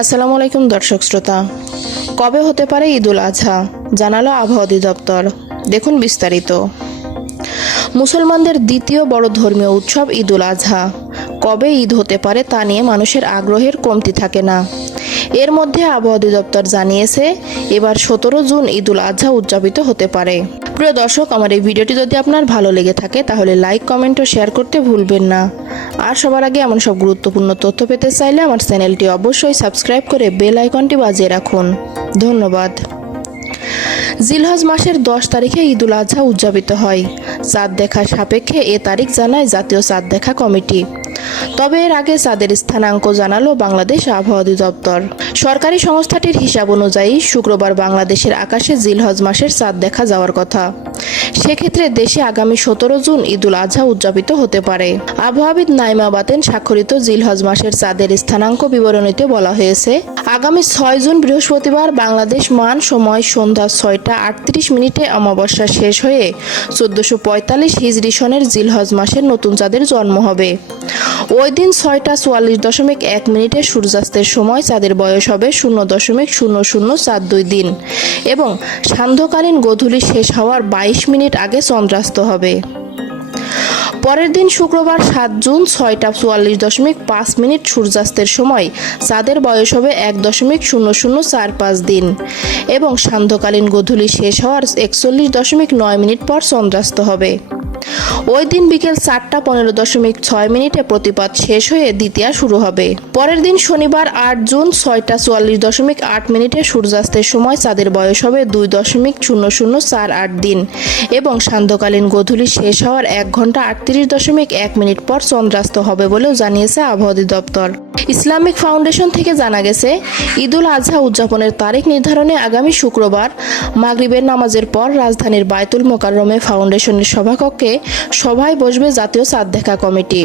আসসালামু আলাইকুম দর্শক শ্রোতা। কবে হতে পারে ঈদুল আজহা, জানালো আবহাওয়া অধিদপ্তর। দেখুন বিস্তারিত। মুসলমানদের দ্বিতীয় বড় ধর্মীয় উৎসব ঈদুল আজহা। কবে ঈদ হতে পারে তা নিয়ে মানুষের আগ্রহের কমতি থাকে না। এর মধ্যে আবহাওয়া অধিদপ্তর জানিয়েছে, এবার 17 জুন ঈদুল আজহা উদযাপিত হতে পারে। প্রিয় দর্শক, আমার এই ভিডিওটি যদি আপনার ভালো লেগে থাকে তাহলে লাইক, কমেন্ট ও শেয়ার করতে ভুলবেন না। আর সবার আগে এমন সব গুরুত্বপূর্ণ তথ্য পেতে চাইলে আমার চ্যানেলটি অবশ্যই সাবস্ক্রাইব করে বেল আইকনটি বাজিয়ে রাখুন। ধন্যবাদ। জিলহজ মাসের 10 তারিখে ঈদুল আজহা উদযাপিত হয়। চাঁদ দেখার সাপেক্ষে এ তারিখ জানায় জাতীয় চাঁদ দেখা কমিটি। তবে এর আগে চাঁদের স্থানাঙ্ক জানালো বাংলাদেশ আবহাওয়া অধিদপ্তর। সরকারি সংস্থাটির হিসাব অনুযায়ী শুক্রবার বাংলাদেশের আকাশে জিলহজ মাসের চাঁদ দেখা যাওয়ার কথা। সেক্ষেত্রে দেশে আগামী 17 জুন ঈদুল আজহা উদযাপিত হতে পারে। আবহাওয়াবিদ নাইমা বাতেন স্বাক্ষরিত জিলহজ মাসের চাঁদের স্থানাঙ্ক বিবরণীতে বলা হয়েছে, আগামী 6 জুন বৃহস্পতিবার বাংলাদেশ মান সময় সন্ধ্যা 6টা 38 অমাবস্যা শেষ হয়ে 1445 হিজরি সনের জিলহজ মাসের নতুন চাঁদের জন্ম হবে। ওই দিন 6টা 44.1 সূর্যাস্তের সময় চাঁদের বয়স হবে 0.0042 দিন এবং সান্ধ্যকালীন গোধূলি শেষ হওয়ার 22 মিনিট আগে চন্দ্রাস্ত হবে। পরের দিন শুক্রবার 7 জুন 6টা 44.5 সূর্যাস্তের সময় চাঁদের বয়স হবে 1.0045 দিন এবং সান্ধ্যকালীন গোধূলি শেষ হওয়ার 41.9 পর চন্দ্রাস্ত হবে। ওই দিন বিকেল 4টা 15.6 প্রতিপাদ শেষ হয়ে দ্বিতীয়া শুরু হবে। পরের দিন শনিবার 8 জুন 6টা 44.8 সূর্যাস্তের সময় চাঁদের বয়স হবে 2.0048 দিন এবং সান্ধ্যকালীন গোধূলি শেষ হওয়ার 1 ঘন্টা 38.1 পর চন্দ্রাস্ত হবে বলেও জানিয়েছে আবহাওয়া অধিদপ্তর। ইসলামিক ফাউন্ডেশন থেকে জানা গেছে, ঈদুল আজহা উদযাপনের তারিখ নির্ধারণে আগামী শুক্রবার মাগরিবের নামাজের পর রাজধানীর বায়তুল মোকাররমে ফাউন্ডেশনের সভাকক্ষে সভায় বসবে জাতীয় চাঁদ দেখা কমিটি।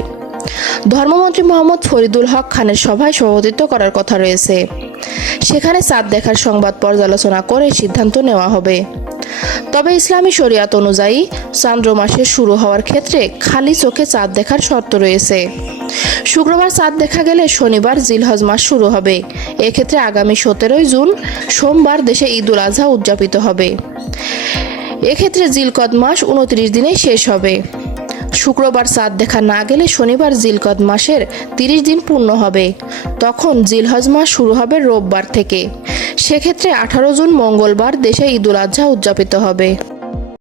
ধর্মমন্ত্রী মোহাম্মদ ফরিদুল হক খানের সভায় সভাপতিত্ব করার কথা রয়েছে। সেখানে চাঁদ দেখার সংবাদ পর্যালোচনা করে সিদ্ধান্ত নেওয়া হবে। তবে ইসলামী শরিয়াত অনুযায়ী চান্দ্র মাসের শুরু হওয়ার ক্ষেত্রে খালি চোখে চাঁদ দেখার শর্ত রয়েছে। শুক্রবার চাঁদ দেখা গেলে শনিবার জিলহজ মাস শুরু হবে। এক্ষেত্রে আগামী 17 জুন সোমবার দেশে ঈদুল আজহা উদযাপিত হবে। এক্ষেত্রে জিলকদ মাস 29 দিনে শেষ হবে। শুক্রবার চাঁদ দেখা না গেলে শনিবার জিলকদ মাসের 30 দিন পূর্ণ হবে। তখন জিলহজ মাস শুরু হবে রোববার থেকে। সেক্ষেত্রে 18 জুন মঙ্গলবার দেশে ঈদুল আজহা উদযাপিত হবে।